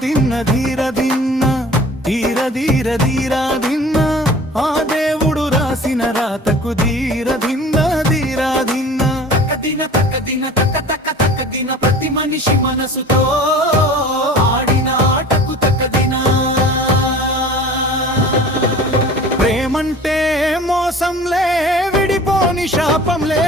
దిన్న ధీర దిన్న ధీర ధీర ధీర దిన్న ఆ దేవుడు రాసిన రాతకు ధీర దిన్న ధీర దిన్న తక్క దిన తక్క దిన ప్రతి మనిషి మనసుతో ఆడిన ఆటకు తక్క దిన. ప్రేమంటే మోసంలే విడిపోని శాపంలే